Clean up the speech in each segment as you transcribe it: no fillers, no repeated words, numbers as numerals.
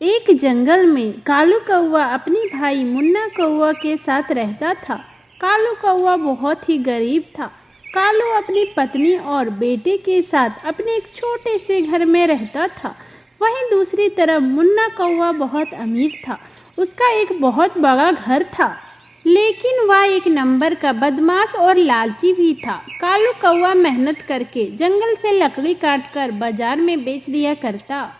एक जंगल में कालू कौवा अपनी भाई मुन्ना कौवा के साथ रहता था। कालू कौवा बहुत ही गरीब था। कालू अपनी पत्नी और बेटे के साथ अपने एक छोटे से घर में रहता था। वहीं दूसरी तरफ मुन्ना कौवा बहुत अमीर था। उसका एक बहुत बड़ा घर था, लेकिन वह एक नंबर का बदमाश और लालची भी था। कालू कौवा मेहनत करके जंगल से लकड़ी काटकर बाजार में बेच दिया करता,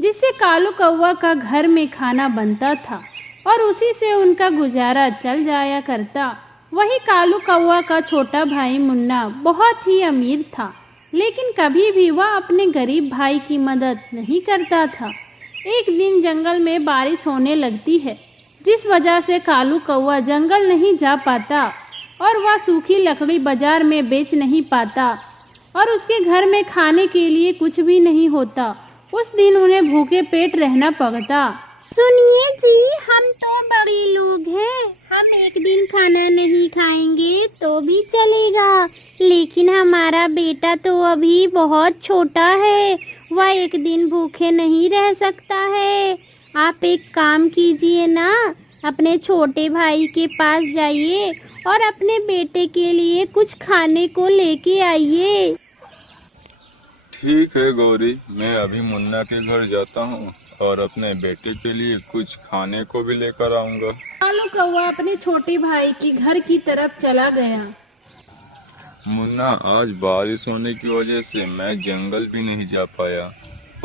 जिससे कालू कौवा का घर में खाना बनता था और उसी से उनका गुजारा चल जाया करता। वही कालू कौवा का छोटा भाई मुन्ना बहुत ही अमीर था, लेकिन कभी भी वह अपने गरीब भाई की मदद नहीं करता था। एक दिन जंगल में बारिश होने लगती है, जिस वजह से कालू कौवा जंगल नहीं जा पाता और वह सूखी लकड़ी बाजार में बेच नहीं पाता और उसके घर में खाने के लिए कुछ भी नहीं होता। उस दिन उन्हें भूखे पेट रहना पड़ता। सुनिए जी, हम तो बड़े लोग हैं, हम एक दिन खाना नहीं खाएंगे तो भी चलेगा, लेकिन हमारा बेटा तो अभी बहुत छोटा है, वह एक दिन भूखे नहीं रह सकता है। आप एक काम कीजिए ना, अपने छोटे भाई के पास जाइए और अपने बेटे के लिए कुछ खाने को लेके आइए। ठीक है गौरी, मैं अभी मुन्ना के घर जाता हूँ और अपने बेटे के लिए कुछ खाने को भी लेकर आऊँगा। कालू कौवा अपने छोटे भाई के घर की तरफ चला गया। मुन्ना, आज बारिश होने की वजह से मैं जंगल भी नहीं जा पाया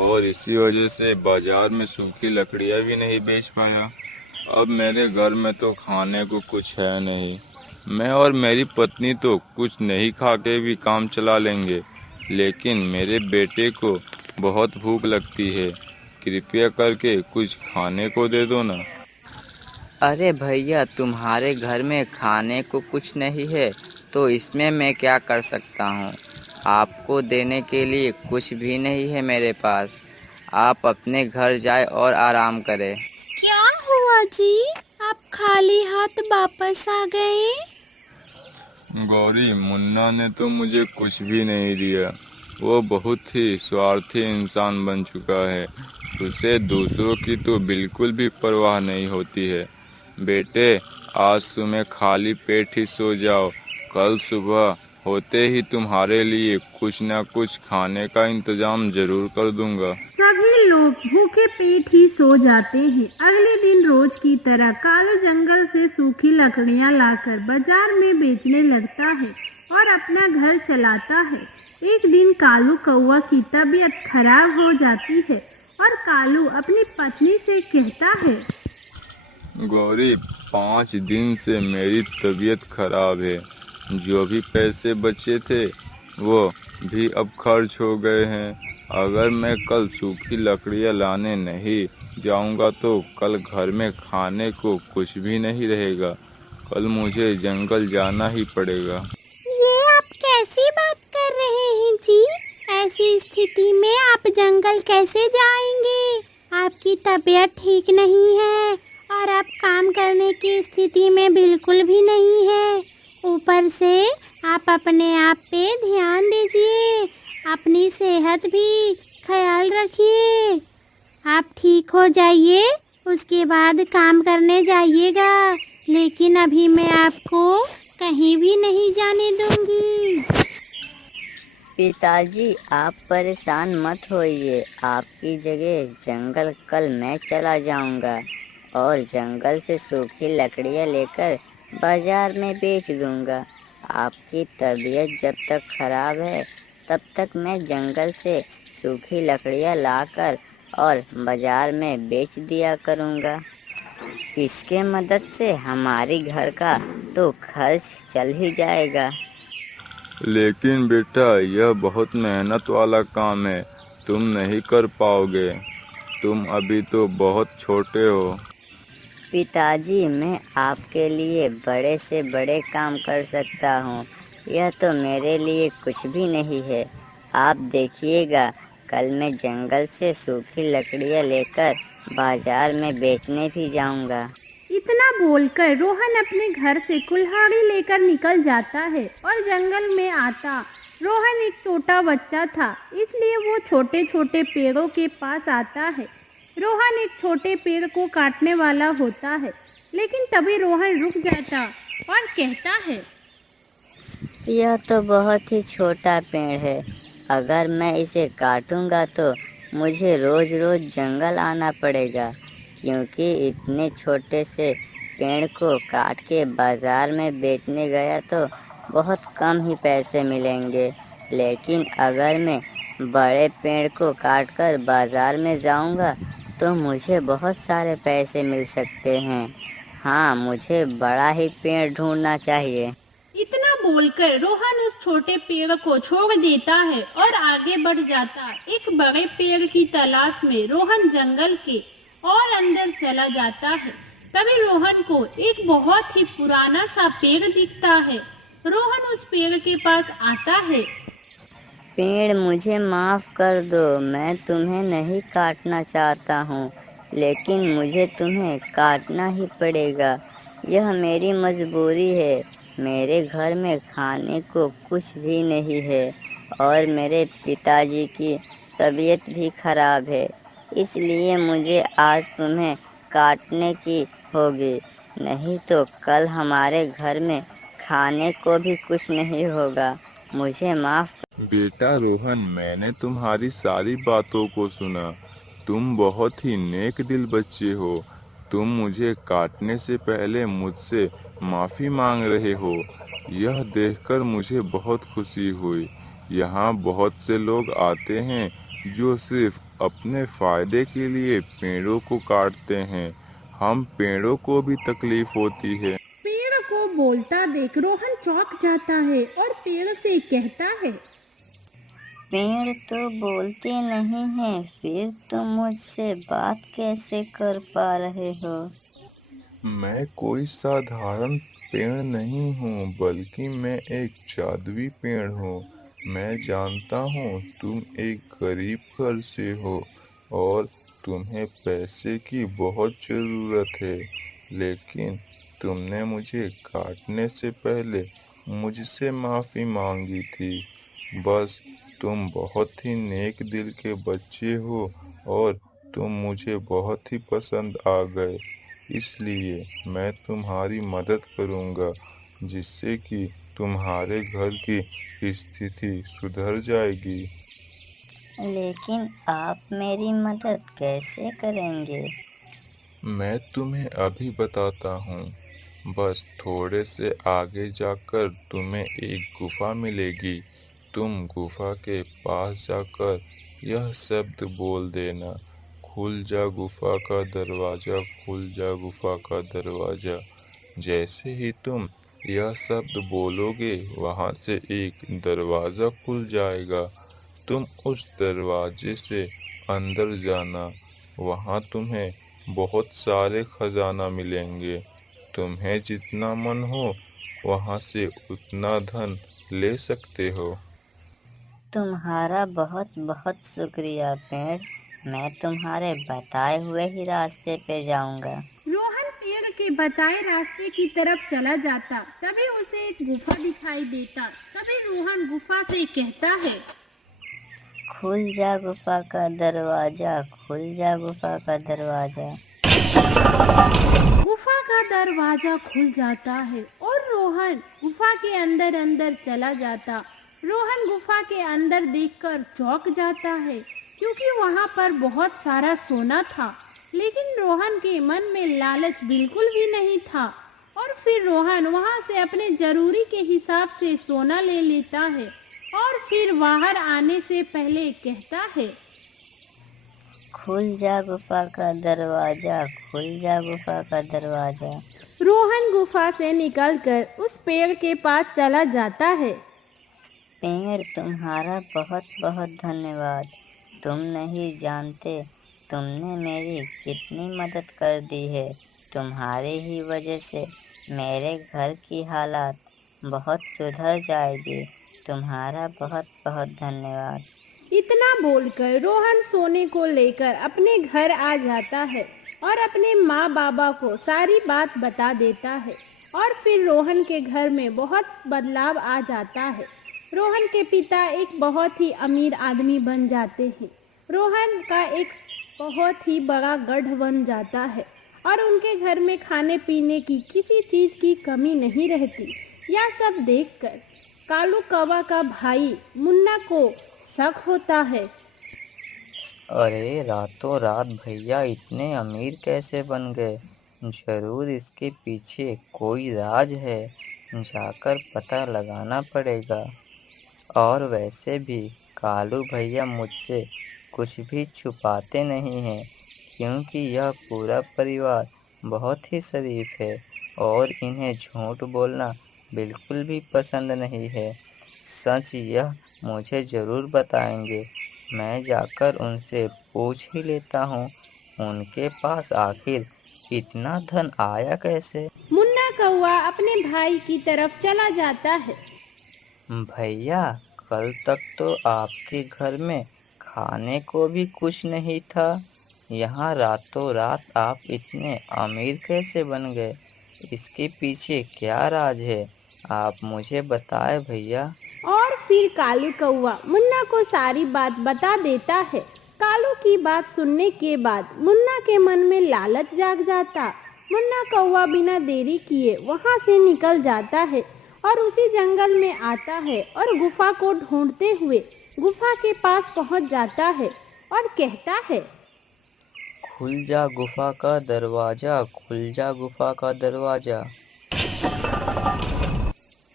और इसी वजह से बाजार में सूखी लकड़ियाँ भी नहीं बेच पाया। अब मेरे घर में तो खाने को कुछ है नहीं। मैं और मेरी पत्नी तो कुछ नहीं खा के भी काम चला लेंगे, लेकिन मेरे बेटे को बहुत भूख लगती है। कृपया करके कुछ खाने को दे दो ना। अरे भैया, तुम्हारे घर में खाने को कुछ नहीं है तो इसमें मैं क्या कर सकता हूँ। आपको देने के लिए कुछ भी नहीं है मेरे पास। आप अपने घर जाए और आराम करें। क्या हुआ जी, आप खाली हाथ वापस आ गए? गौरी, मुन्ना ने तो मुझे कुछ भी नहीं दिया। वो बहुत ही स्वार्थी इंसान बन चुका है। उसे दूसरों की तो बिल्कुल भी परवाह नहीं होती है। बेटे, आज तुम्हें खाली पेट ही सो जाओ। कल सुबह होते ही तुम्हारे लिए कुछ ना कुछ खाने का इंतजाम जरूर कर दूंगा। सभी लोग भूखे पेट ही सो जाते हैं। अगले दिन रोज की तरह कालू जंगल से सूखी लकड़ियां लाकर बाजार में बेचने लगता है और अपना घर चलाता है। एक दिन कालू कौवा की तबीयत खराब हो जाती है और कालू अपनी पत्नी से कहता है, गौरी, 5 दिन से मेरी तबीयत खराब है। जो भी पैसे बचे थे वो भी अब खर्च हो गए हैं। अगर मैं कल सूखी लकड़ियाँ लाने नहीं जाऊंगा तो कल घर में खाने को कुछ भी नहीं रहेगा। कल मुझे जंगल जाना ही पड़ेगा। ये आप कैसी बात कर रहे हैं जी? ऐसी स्थिति में आप जंगल कैसे जाएंगे? आपकी तबीयत ठीक नहीं है और आप काम करने की स्थिति में बिल्कुल भी नहीं है। ऊपर से आप अपने आप पे ध्यान दीजिए, अपनी सेहत भी ख्याल रखिए। आप ठीक हो जाइए, उसके बाद काम करने जाइएगा, लेकिन अभी मैं आपको कहीं भी नहीं जाने दूंगी। पिताजी, आप परेशान मत होइए। आपकी जगह जंगल कल मैं चला जाऊंगा और जंगल से सूखी लकड़ियाँ लेकर बाजार में बेच दूंगा। आपकी तबीयत जब तक खराब है तब तक मैं जंगल से सूखी लकड़ियाँ लाकर और बाजार में बेच दिया करूंगा। इसके मदद से हमारी घर का तो खर्च चल ही जाएगा। लेकिन बेटा, यह बहुत मेहनत वाला काम है। तुम नहीं कर पाओगे। तुम अभी तो बहुत छोटे हो। पिताजी, मैं आपके लिए बड़े से बड़े काम कर सकता हूँ। यह तो मेरे लिए कुछ भी नहीं है। आप देखिएगा, कल मैं जंगल से सूखी लकड़ियाँ लेकर बाजार में बेचने भी जाऊँगा। इतना बोलकर रोहन अपने घर से कुल्हाड़ी लेकर निकल जाता है और जंगल में आता। रोहन एक छोटा बच्चा था, इसलिए वो छोटे छोटे पेड़ों के पास आता है रोहन एक छोटे पेड़ को काटने वाला होता है, लेकिन तभी रोहन रुक जाता और कहता है, यह तो बहुत ही छोटा पेड़ है। अगर मैं इसे काटूंगा तो मुझे रोज रोज जंगल आना पड़ेगा, क्योंकि इतने छोटे से पेड़ को काट के बाजार में बेचने गया तो बहुत कम ही पैसे मिलेंगे। लेकिन अगर मैं बड़े पेड़ को काटकर बाजार में जाऊंगा तो मुझे बहुत सारे पैसे मिल सकते हैं। हाँ, मुझे बड़ा ही पेड़ ढूंढना चाहिए। इतना बोलकर रोहन उस छोटे पेड़ को छोड़ देता है और आगे बढ़ जाता। एक बड़े पेड़ की तलाश में रोहन जंगल के और अंदर चला जाता है। तभी रोहन को एक बहुत ही पुराना सा पेड़ दिखता है। रोहन उस पेड़ के पास आता है। पेड़, मुझे माफ कर दो, मैं तुम्हें नहीं काटना चाहता हूँ, लेकिन मुझे तुम्हें काटना ही पड़ेगा। यह मेरी मजबूरी है। मेरे घर में खाने को कुछ भी नहीं है और मेरे पिताजी की तबीयत भी खराब है, इसलिए मुझे आज तुम्हें काटने की होगी, नहीं तो कल हमारे घर में खाने को भी कुछ नहीं होगा। मुझे माफ। बेटा रोहन, मैंने तुम्हारी सारी बातों को सुना। तुम बहुत ही नेक दिल बच्चे हो। तुम मुझे काटने से पहले मुझसे माफ़ी मांग रहे हो। यह देखकर मुझे बहुत खुशी हुई। यहाँ बहुत से लोग आते हैं जो सिर्फ अपने फ़ायदे के लिए पेड़ों को काटते हैं। हम पेड़ों को भी तकलीफ होती है। पेड़ को बोलता देख रोहन चौंक जाता है और पेड़ से कहता है, पेड़ तो बोलते नहीं हैं, फिर तुम मुझसे बात कैसे कर पा रहे हो? मैं कोई साधारण पेड़ नहीं हूँ, बल्कि मैं एक जादुई पेड़ हूँ। मैं जानता हूँ तुम एक गरीब घर से हो और तुम्हें पैसे की बहुत ज़रूरत है, लेकिन तुमने मुझे काटने से पहले मुझसे माफ़ी मांगी थी। बस तुम बहुत ही नेक दिल के बच्चे हो और तुम मुझे बहुत ही पसंद आ गए, इसलिए मैं तुम्हारी मदद करूँगा, जिससे कि तुम्हारे घर की स्थिति सुधर जाएगी। लेकिन आप मेरी मदद कैसे करेंगे? मैं तुम्हें अभी बताता हूँ। बस थोड़े से आगे जाकर तुम्हें एक गुफा मिलेगी। तुम गुफा के पास जाकर यह शब्द बोल देना, खुल जा गुफा का दरवाज़ा, खुल जा गुफा का दरवाज़ा। जैसे ही तुम यह शब्द बोलोगे, वहाँ से एक दरवाज़ा खुल जाएगा। तुम उस दरवाजे से अंदर जाना। वहाँ तुम्हें बहुत सारे खजाना मिलेंगे। तुम्हें जितना मन हो वहाँ से उतना धन ले सकते हो। तुम्हारा बहुत बहुत शुक्रिया पेड़। मैं तुम्हारे बताए हुए ही रास्ते पे जाऊंगा। रोहन पेड़ के बताए रास्ते की तरफ चला जाता। तभी उसे एक गुफा दिखाई देता। तभी रोहन गुफा से कहता है, खुल जा गुफा का दरवाजा, खुल जा गुफा का दरवाजा। गुफा का दरवाजा खुल जाता है और रोहन गुफा के अंदर अंदर चला जाता। रोहन गुफा के अंदर देखकर चौंक जाता है, क्योंकि वहाँ पर बहुत सारा सोना था। लेकिन रोहन के मन में लालच बिल्कुल भी नहीं था और फिर रोहन वहाँ से अपने जरूरी के हिसाब से सोना ले लेता है और फिर बाहर आने से पहले कहता है, खुल जा गुफा का दरवाजा, खुल जा गुफा का दरवाजा। रोहन गुफा से निकलकर उस पेड़ के पास चला जाता है। पेड़, तुम्हारा बहुत बहुत धन्यवाद। तुम नहीं जानते तुमने मेरी कितनी मदद कर दी है। तुम्हारी ही वजह से मेरे घर की हालात बहुत सुधर जाएगी। तुम्हारा बहुत बहुत धन्यवाद। इतना बोलकर रोहन सोने को लेकर अपने घर आ जाता है और अपने माँ बाबा को सारी बात बता देता है और फिर रोहन के घर में बहुत बदलाव आ जाता है। रोहन के पिता एक बहुत ही अमीर आदमी बन जाते हैं। रोहन का एक बहुत ही बड़ा गढ़ बन जाता है और उनके घर में खाने पीने की किसी चीज़ की कमी नहीं रहती। यह सब देखकर कालू कौवा का भाई मुन्ना को शक होता है। अरे रातों रात भैया इतने अमीर कैसे बन गए? जरूर इसके पीछे कोई राज है, जाकर पता लगाना पड़ेगा। और वैसे भी कालू भैया मुझसे कुछ भी छुपाते नहीं हैं, क्योंकि यह पूरा परिवार बहुत ही शरीफ है और इन्हें झूठ बोलना बिल्कुल भी पसंद नहीं है। सच यह मुझे ज़रूर बताएंगे। मैं जाकर उनसे पूछ ही लेता हूँ, उनके पास आखिर इतना धन आया कैसे? मुन्ना कौवा अपने भाई की तरफ चला जाता है। भैया, कल तक तो आपके घर में खाने को भी कुछ नहीं था, यहाँ रातों रात आप इतने अमीर कैसे बन गए? इसके पीछे क्या राज है? आप मुझे बताएं भैया। और फिर कालू कौवा मुन्ना को सारी बात बता देता है। कालू की बात सुनने के बाद मुन्ना के मन में लालच जाग जाता। मुन्ना कौवा बिना देरी किए वहां से निकल जाता है और उसी जंगल में आता है और गुफा को ढूंढते हुए गुफा के पास पहुंच जाता है और कहता है, खुल जा गुफा का दरवाजा, खुल जा गुफा का दरवाजा।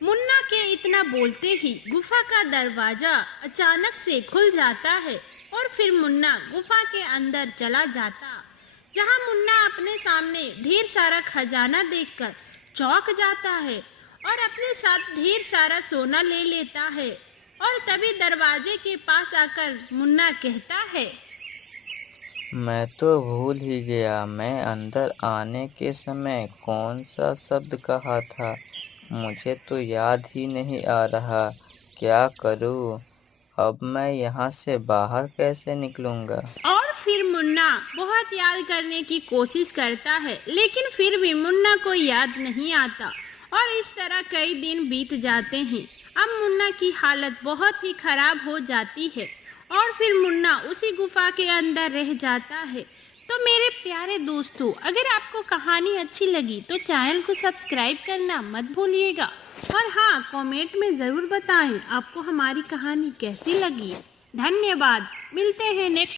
मुन्ना के इतना बोलते ही गुफा का दरवाजा अचानक से खुल जाता है और फिर मुन्ना गुफा के अंदर चला जाता, जहां मुन्ना अपने सामने ढेर सारा खजाना देखकर चौंक जाता है और अपने साथ ढेर सारा सोना ले लेता है। और तभी दरवाजे के पास आकर मुन्ना कहता है, मैं तो भूल ही गया, मैं अंदर आने के समय कौन सा शब्द कहा था। मुझे तो याद ही नहीं आ रहा, क्या करूं? अब मैं यहाँ से बाहर कैसे निकलूंगा? और फिर मुन्ना बहुत याद करने की कोशिश करता है, लेकिन फिर भी मुन्ना को याद नहीं आता और इस तरह कई दिन बीत जाते हैं। अब मुन्ना की हालत बहुत ही खराब हो जाती है और फिर मुन्ना उसी गुफा के अंदर रह जाता है। तो मेरे प्यारे दोस्तों, अगर आपको कहानी अच्छी लगी तो चैनल को सब्सक्राइब करना मत भूलिएगा और हाँ, कमेंट में ज़रूर बताएं आपको हमारी कहानी कैसी लगी। धन्यवाद। मिलते हैं नेक्स्ट